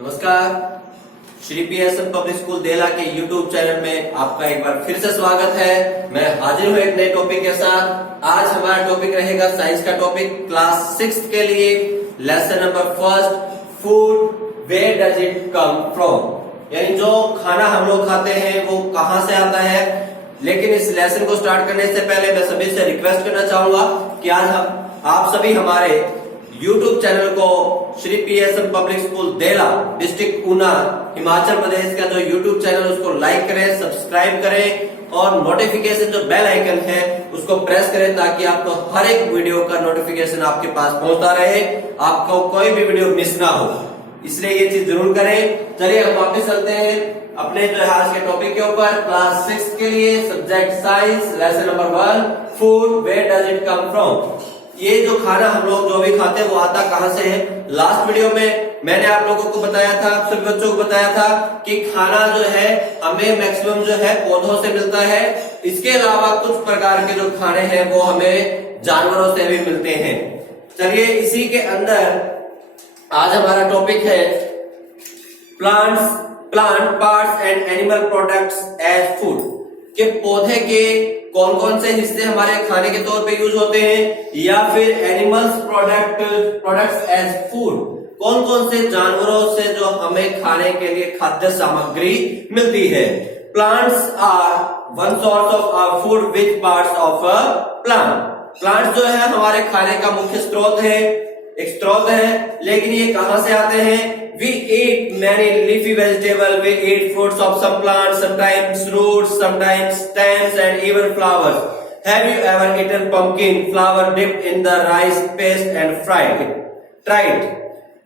नमस्कार। Shri PSM public school देला के यूट्यूब चैनल में आपका एक बार फिर से स्वागत है। मैं हाजिर हूँ एक नए टॉपिक के साथ। आज हमारा टॉपिक रहेगा साइंस का टॉपिक क्लास 6 के लिए lesson number first, food where does it come from, यानी जो खाना हम लोग खाते हैं वो कहाँ से आता है। लेकिन इस लेसन को स्टार्ट करने से पहले मैं सभी से रिक्वेस्ट करना चाहूंगा कि आज आप सभी हमारे YouTube चैनल को श्री पीएसएम पब्लिक स्कूल देला डिस्ट्रिक्ट ऊना हिमाचल प्रदेश का जो YouTube चैनल उसको लाइक करें, सब्सक्राइब करें और नोटिफिकेशन जो बेल आइकन है उसको प्रेस करें ताकि आपको हर एक वीडियो का नोटिफिकेशन आपके पास पहुंचता रहे, आपको कोई भी वीडियो मिस ना हो। इसलिए ये चीज जरूर करें। चलिए हम वापस चलते हैं अपने जो आज के टॉपिक के ऊपर। क्लास 6 के लिए subject science, lesson number 1, food where does it come from. ये जो खाना हम लोग जो भी खाते हैं वो आता कहां से है। लास्ट वीडियो में मैंने आप लोगों को बताया था, आप सभी बच्चों को बताया था कि खाना जो है हमें मैक्सिमम जो है पौधों से मिलता है। इसके अलावा कुछ प्रकार के जो खाने हैं वो हमें जानवरों से भी मिलते हैं। चलिए इसी के अंदर आज हमारा टॉपिक है plant parts and animal products as food, के पौधे के कौन कौन से हिस्से हमारे खाने के तौर पे यूज होते हैं, या फिर एनिमल्स प्रोडक्ट्स एज फूड, कौन कौन से जानवरों से जो हमें खाने के लिए खाद्य सामग्री मिलती है। Plants are one source of food which parts of a plant जो है हमारे खाने का मुख्य स्रोत है, एक स्रोत है। लेकिन ये कहां से आते हैं? We eat many leafy vegetables. We eat fruits of some plants, sometimes roots, sometimes stems, and even flowers. Have you ever eaten pumpkin flower dipped in the rice paste and fried it? Tried.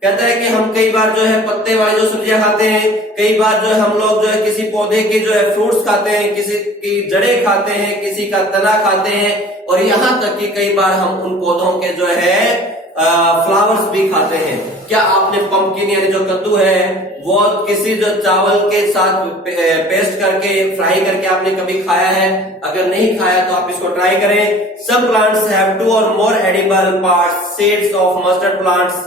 कहता है कि हम कई बार जो है पत्ते वाली जो सब्जियां खाते हैं, कई बार जो है हम लोग जो है किसी पौधे के जो है फ्रूट्स खाते हैं, किसी की जड़ें खाते हैं, किसी का तना खाते हैं, और यहाँ तक कि कई बार हम उन पौधों के जो है फ्लावर्स भी खाते हैं। क्या आपने पंपकिन यानी जो कद्दू है वो किसी जो चावल के साथ पेस्ट करके फ्राई करके आपने कभी खाया है? अगर नहीं खाया तो आप इसको ट्राई करें। Some plants have 2 or more edible parts. Seeds of mustard plants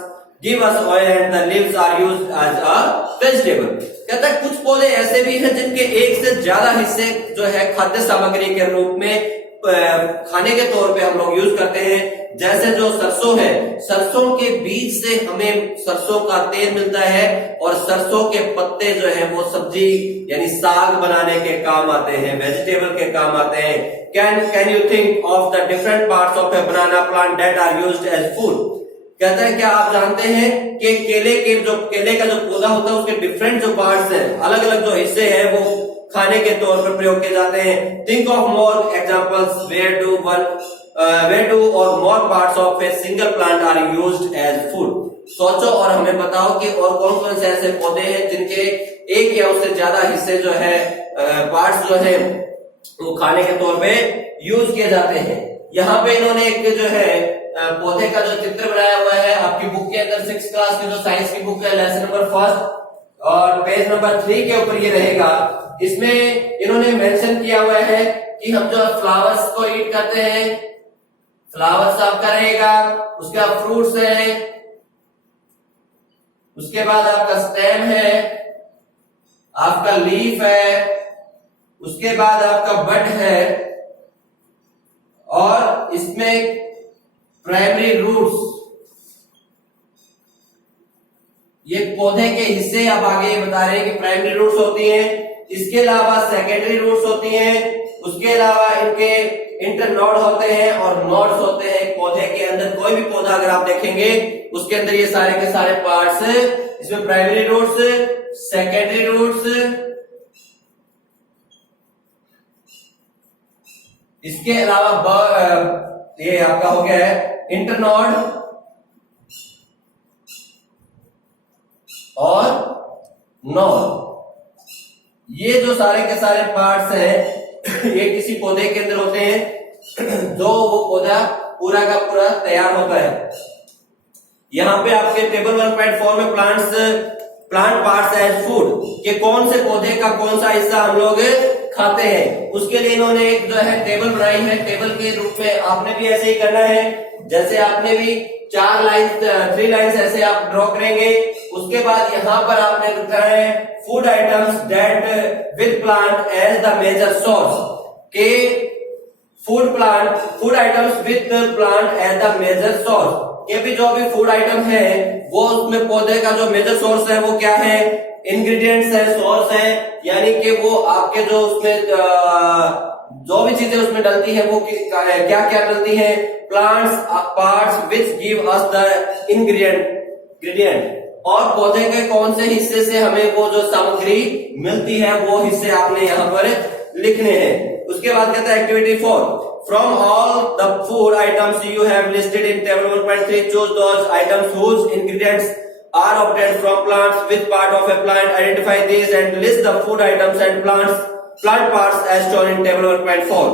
give us oil and the leaves are used as a vegetable. कहता है कुछ पौधे ऐसे भी हैं जिनके एक से ज्यादा हिस्से जो है खाद्य सामग्री के रूप में खाने के तौर पे हम लोग यूज करते हैं। जैसे जो सरसों है, सरसों के बीज से हमें सरसों का तेल मिलता है, और सरसों के पत्ते जो है वो सब्जी यानी साग बनाने के काम आते हैं, वेजिटेबल के काम आते हैं। Can you think of the different parts of a banana plant that are used as food. कहता है क्या आप जानते हैं कि केले का जो पौधा होता है उसके डिफरेंट जो पार्ट्स हैं, अलग अलग जो हिस्से हैं वो खाने के तौर पर प्रयोग किए जाते हैं। Think of more examples where two or more parts of a single plant are used as food. सोचो और हमें बताओ कि और कौन कौन से ऐसे पौधे हैं जिनके एक या उससे ज्यादा हिस्से जो है पार्ट्स जो है वो खाने के तौर पे यूज किए जाते हैं। यहाँ पे इन्होंने एक जो है पौधे का जो चित्र बनाया हुआ है आपकी बुक के अंदर, 6th क्लास की जो साइंस की बुक है, लेसन नंबर 1 और पेज नंबर 3 के ऊपर ये रहेगा। इसमें इन्होंने मेंशन किया हुआ है कि हम जो फ्लावर्स को ईट करते हैं, फ्लावर्स आपका रहेगा, उसके बाद फ्रूट्स है, उसके बाद आपका स्टेम है, आपका लीफ है, उसके बाद आपका बड है, और इसमें प्राइमरी रूट्स, ये पौधे के हिस्से अब आगे बता रहे हैं कि प्राइमरी रूट्स होती हैं। इसके अलावा सेकेंडरी रूट्स होती हैं, उसके अलावा इनके इंटरनोड होते हैं और नोड्स होते हैं। पौधे के अंदर कोई भी पौधा अगर आप देखेंगे उसके अंदर ये सारे के सारे पार्ट्स, इसमें प्राइमरी रूट्स, सेकेंडरी रूट्स, इसके अलावा ये आपका हो गया है इंटरनोड और नोड। ये जो सारे के सारे पार्ट्स हैं ये किसी पौधे के अंदर होते हैं जो वो पौधा पूरा का पूरा तैयार होता है। यहाँ पे आपके टेबल 1.4 में प्लांट पार्ट्स एज फूड के कौन से पौधे का कौन सा हिस्सा हम लोग खाते हैं। उसके लिए इन्होंने एक जो है टेबल बनाई है, टेबल के रूप में आपने भी ऐसे ही करना है। जैसे आपने भी 3 लाइंस ऐसे आप ड्रॉ करेंगे। उसके बाद यहाँ पर आपने लिखा है food items that with plant as the major source के food items with plant as the major source के भी जो भी फूड आइटम है वो उसमें पौधे का जो मेजर सोर्स है वो क्या है, इंग्रेडिएंट्स है, सोर्स है, यानी कि वो आपके जो उसमें जो भी चीजें उसमें डलती है वो क्या क्या डलती है, plants parts which give us the ingredient, और पौधे के कौन से हिस्से से हमें वो जो सामग्री मिलती है वो हिस्से आपने यहाँ पर लिखने हैं। उसके बाद कहता है activity 4, from all the food items you have listed in table 1.3 choose those items whose ingredients are obtained from plants with part of a plant. Identify these and list the food items and plant parts as shown in table 1.4.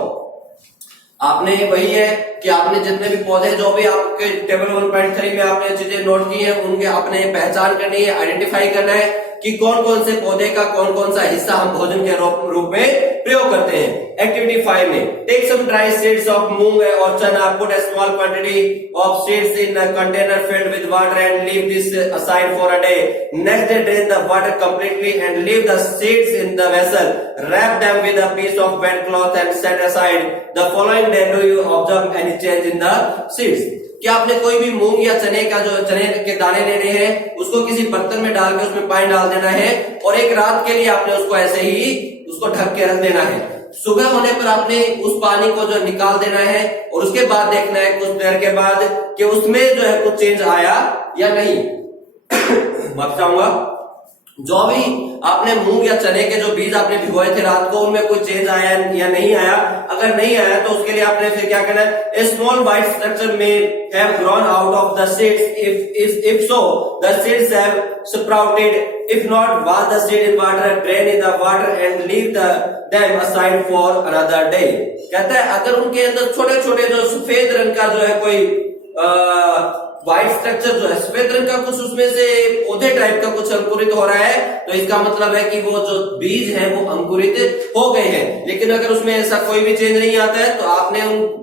आपने वही है कि आपने जितने भी पौधे जो भी आपके टेबल 1.3 में आपने चीजें नोट की है उनके आपने पहचान करनी है, आइडेंटिफाई करना है कि कौन कौन से पौधे का कौन कौन सा हिस्सा हम भोजन के रूप में प्रयोग करते हैं। एक्टिविटी 5 में take some dry seeds of moong और chana, put a small quantity of seeds in a container filled with water and leave this aside for a day. Next day drain the water completely and leave the seeds in the vessel, wrap them with a piece of wet cloth and set aside the following day. Do you observe any change in the seeds? क्या आपने कोई भी मूंग या चने के दाने लेने हैं, उसको किसी बर्तन में डाल के उसमें पानी डाल देना है और एक रात के लिए आपने उसको ऐसे ही उसको ढक के रख देना है। सुबह होने पर आपने उस पानी को जो निकाल देना है और उसके बाद देखना है कुछ देर के बाद कि उसमें जो है कुछ चेंज आया या नहीं। मैं बताऊंगा जो भी आपने मूंग या चने के जो बीज आपने भिगोए थे रात को उनमें कोई चेंज आया या नहीं आया। अगर नहीं आया तो उसके लिए आपने फिर क्या करना है, ए स्मॉल वाइट स्ट्रक्चर में have grown out of the seeds if so the seeds have sprouted if not wash the seed in water, drain in the water and leave them aside for another day. कहता है अगर उनके अंदर छोटे छोटे जो सफेद रंग का जो है कोई व्हाइट स्ट्रक्चर जो है सफेद रंग का कुछ उसमें से पौधे टाइप का कुछ अंकुरित हो रहा है तो इसका मतलब है कि वो जो बीज है वो अंकुरित हो गए हैं। लेकिन अगर उसमें ऐसा कोई भी चेंज नहीं आता है तो आपने उन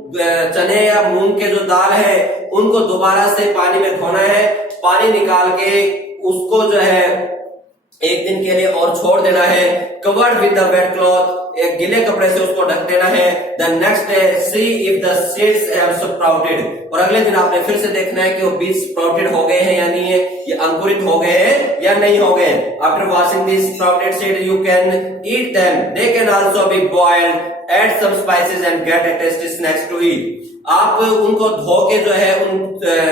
चने या मूंग के जो दाल है उनको दोबारा से पानी में धोना है, पानी निकाल के उसको जो है एक दिन के लिए और छोड़ देना है, covered with the wet cloth, एक गीले कपड़े से उसको ढक देना है। The next day see if the seeds have sprouted, और अगले दिन आपने फिर से देखना है कि वो बीज स्प्राउटेड हो गए हैं या नहीं है, ये अंकुरित हो गए हैं या नहीं हो गए। After washing this sprouted seed you can eat them, they can also be boiled, add some spices and get a tasty snacks to eat. आप उनको धो के जो है उन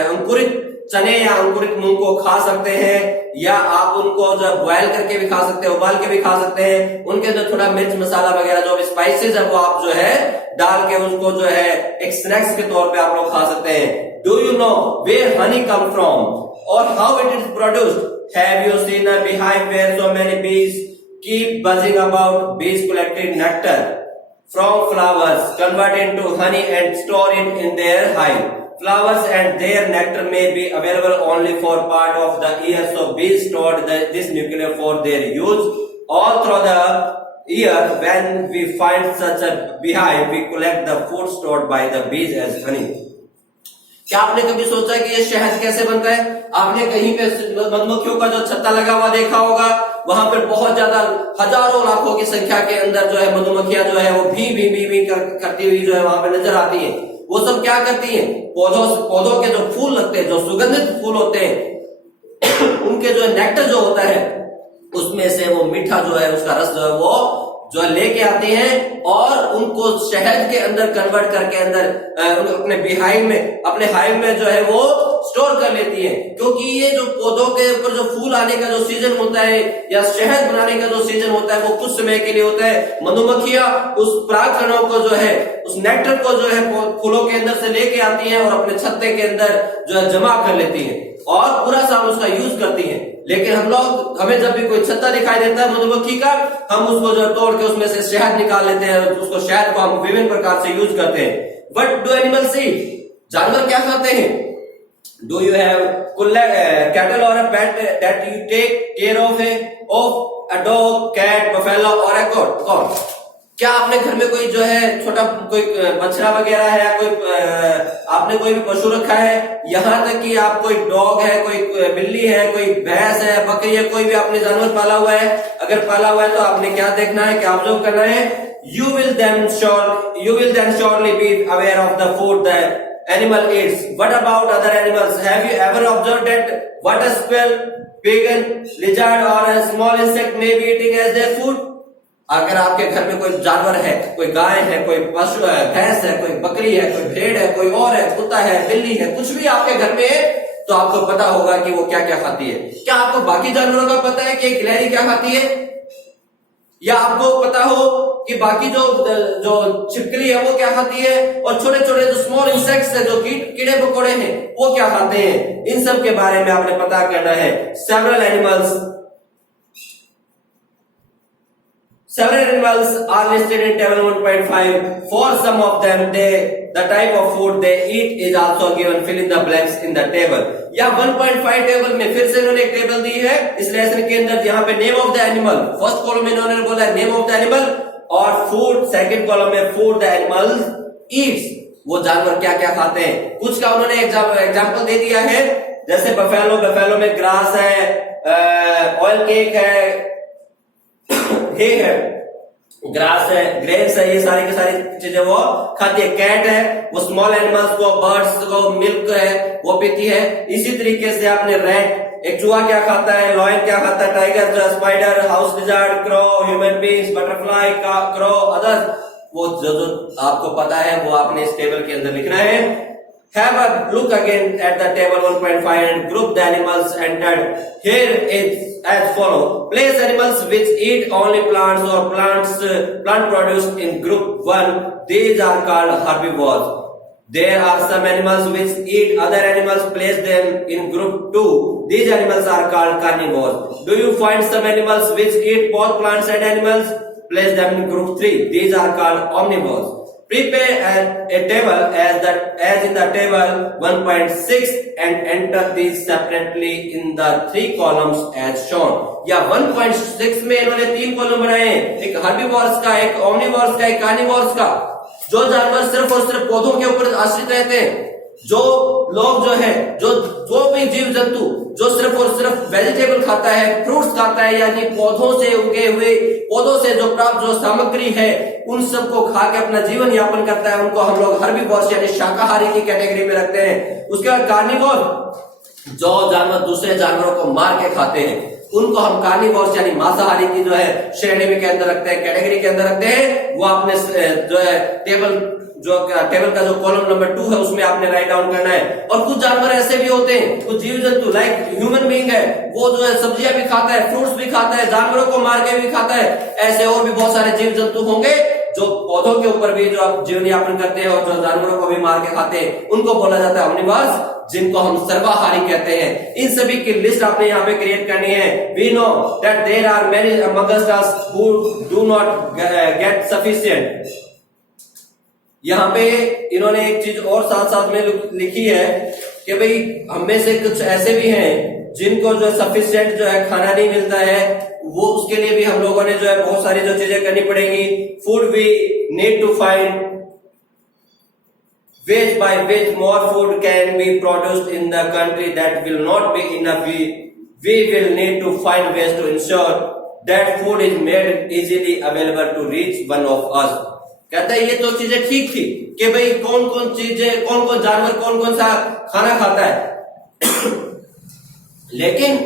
अंकुरित चने या अंकुरित मूंग को खा सकते हैं या आप उनको जो बॉयल करके भी खा सकते हैं, उबाल के भी खा सकते हैं। उनके अंदर थोड़ा मिर्च मसाला वगैरह जो भी स्पाइसेस है वो आप जो है डाल के उसको जो है एक स्नैक्स के तौर पे आप लोग खा सकते हैं। Do you know where honey come from or how it is produced? Have you seen a beehive where so many bees keep buzzing about? Bees collected nectar from flowers, convert into honey and store it in their hive. Flowers and their nectar may be available only for part of the year, so bees stored this nucleus for their use all through the year. When we find such a beehive, we collect the food stored by the bees as honey. क्या आपने कभी सोचा कि ये शहद कैसे बनता है? आपने कहीं पे मधुमक्खियों का जो छत्ता लगा हुआ देखा होगा, वहां पर बहुत ज्यादा हजारों लाखों की संख्या के अंदर जो है मधुमक्खियां जो है वो भी करती हुई जो है वहां पर नजर आती है। वो सब क्या करती हैं, पौधों के जो फूल लगते हैं, जो सुगंधित फूल होते हैं उनके जो नेक्टर जो होता है उसमें से वो मीठा जो है उसका रस जो है वो जो लेके आते हैं और उनको शहद के अंदर कन्वर्ट करके अंदर अपने बिहाइव में, अपने हाइव में जो है वो स्टोर कर लेती है। क्योंकि ये जो पौधों के ऊपर जो फूल आने का जो सीजन होता है या शहद बनाने का जो सीजन होता है वो कुछ समय के लिए होता है। मधुमक्खियां उस परागकणों को जो है उस नेक्टर को जो है फूलों के अंदर से लेके आती हैं और अपने छत्ते के अंदर जो है जमा कर लेती हैं और पूरा साल उसका यूज करती हैं। लेकिन हमें जब भी कोई छत्ता दिखाई देता है मधुमक्खी का, हम उसको जो तोड़ के उसमें से शहद निकाल लेते हैं और उसको शहद को हम विभिन्न प्रकार से यूज करते हैं। But do animal eat? जानवर क्या खाते हैं? Do you have cattle or a pet that you take care of a dog, cat, buffalo or a got? क्या आपने घर में कोई जो है छोटा कोई बछड़ा वगैरह है, कोई आपने कोई भी पशु रखा है, यहाँ तक कि आप कोई डॉग है, कोई बिल्ली है, कोई भैंस है, बकरी है, कोई भी आपने जानवर पाला हुआ है, अगर पाला हुआ है तो आपने क्या देखना है, क्या ऑब्जर्व करना है, you will then surely be aware of the food the animal eats. What about other animals? Have you ever observed that what a squirrel, pigeon, lizard or a small insect may be eating as their food? अगर आपके घर में कोई जानवर है, कोई गाय है, कोई पशु है, भैंस है, कोई बकरी है, कोई भेड़ है, कोई और है, कुत्ता है, बिल्ली है, कुछ भी आपके घर में है, तो आपको पता होगा कि वो क्या क्या खाती है। क्या आपको बाकी जानवरों का पता है कि गिलहरी क्या खाती है, या आपको पता हो कि बाकी जो छिपकली है वो क्या खाती है, और छोटे छोटे जो स्मॉल इंसेक्ट्स है, जो कीड़े मकोड़े हैं, वो क्या खाते हैं, इन सब के बारे में आपने पता करना है। Several animals are listed in table 1.5. For some of them, the type of food they eat is also given. Fill in the blanks in the table. या 1.5 टेबल में फिर से इन्होंने एक टेबल दी है इस लेसन के अंदर। यहाँ पे name of the animal, first column में इन्होंने बोला है नेम ऑफ द एनिमल, और फूड सेकंड कॉलम में फूड द एनिमल ईट्स, वो जानवर क्या क्या खाते हैं। कुछ का उन्होंने एग्जाम्पल दे दिया है, जैसे बफेलो में ग्रास है, ऑयल केक है, हे है, ग्रास है, ग्रेप्स है, ये सारी की सारी चीजें वो खाती है। कैट है, वो स्मॉल एनिमल्स को, बर्ड्स को, मिल्क है वो पीती है। इसी तरीके से आपने रैट, एक चूहा क्या खाता है, लॉयन क्या खाता है, tiger, spider, house lizard, crow, human beings, butterfly, crow, others, वो जो आपको पता है वो आपने इस टेबल के अंदर लिखना है। Have a look again at the table 1.5 and group the animals entered. Here is as follow. Place animals which eat only plants or plant produce in group 1. These are called herbivores. There are some animals which eat other animals. Place them in group 2. These animals are called carnivores. Do you find some animals which eat both plants and animals? Place them in group 3. These are called omnivores. Prepare a table as in the table 1.6 and enter these separately in the 3 columns as shown. या 1.6 में इन्होंने 3 column बनाए, एक herbivores का, एक omnivores का, एक carnivores का। जो जानवर सिर्फ और सिर्फ पौधों के ऊपर आश्रित रहते हैं, जो लोग जो है, जो भी जीव जंतु जो सिर्फ और सिर्फ वेजिटेबल खाता है, फ्रूट्स खाता है, यानी पौधों से उगे हुए, पौधों से जो प्राप्त जो सामग्री है उन सबको खा के अपना जीवन यापन करता है, उनको हम लोग हर्बीवोर्स यानी शाकाहारी की कैटेगरी में रखते हैं। उसके बाद कार्निवोर, जो जानवर दूसरे जानवरों को मार के खाते हैं, उनको हम कार्निवोर्स यानी मांसाहारी की जो है श्रेणी में के अंदर रखते हैं, कैटेगरी के अंदर रखते हैं। वो आपने जो है टेबल का जो कॉलम नंबर 2 है उसमें आपने राइट डाउन करना है। और कुछ जानवर ऐसे भी होते हैं, कुछ जीव जंतु लाइक ह्यूमन बीइंग है, वो जो है सब्जियां भी खाता है, फ्रूट्स भी खाता है, जानवरों को मार के भी खाता है। ऐसे और भी बहुत सारे जीव जंतु होंगे जो पौधों के ऊपर भी जो आप जीवन यापन करते हैं और जो जानवरों को भी मार के खाते हैं, उनको बोला जाता है ओमनिवोर्स, जिनको हम सर्वाहारी कहते हैं। इन सभी की लिस्ट आपने यहाँ पे क्रिएट करनी है। We know that there are many amongst us who do not get sufficient. यहाँ पे इन्होंने एक चीज और साथ साथ में लिखी है कि भाई हम में से कुछ ऐसे भी हैं जिनको जो सफिशिएंट जो है खाना नहीं मिलता है, वो उसके लिए भी हम लोगों ने जो है बहुत सारी जो चीजें करनी पड़ेंगी। Food we need to find which by which more food can be produced in the country that will not be enough. We will need to find ways to ensure that food is made easily available to reach one of us. कहता है ये तो चीजें ठीक थी कि भाई कौन कौन चीजें, कौन कौन जानवर कौन कौन सा खाना खाता है लेकिन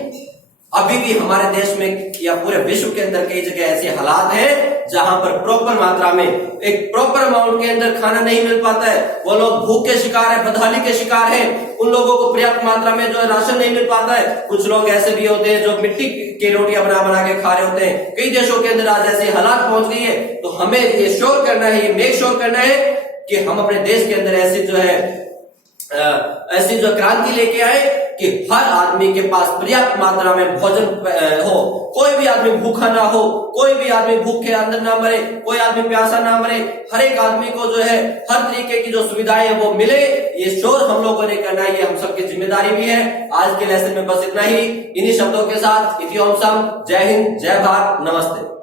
अभी भी हमारे देश में या पूरे विश्व के अंदर कई जगह ऐसे हालात हैं जहां पर प्रॉपर मात्रा में, एक प्रॉपर अमाउंट के अंदर खाना नहीं मिल पाता है। वो लोग भूख के शिकार है, बदहाली के शिकार हैं, उन लोगों को पर्याप्त मात्रा में जो है राशन नहीं मिल पाता है। कुछ लोग ऐसे भी होते हैं जो मिट्टी की रोटियां बना बना के खा रहे होते हैं। कई देशों के अंदर आज ऐसे हालात पहुंच गई है, तो हमें ये श्योर करना है, ये मेक श्योर करना है कि हम अपने देश के अंदर ऐसी जो है ऐसी जो क्रांति लेके आए कि हर आदमी के पास पर्याप्त मात्रा में भोजन हो, कोई भी आदमी भूखा ना हो, कोई भी आदमी भूख के अंदर ना मरे, कोई आदमी प्यासा ना मरे, हर एक आदमी को जो है हर तरीके की जो सुविधाएं है वो मिले। ये श्योर हम लोगों ने करना है, ये हम सबकी जिम्मेदारी भी है। आज के लेसन में बस इतना ही। इन्हीं शब्दों के साथ इति ओम सम, जय हिंद, जय भारत, नमस्ते।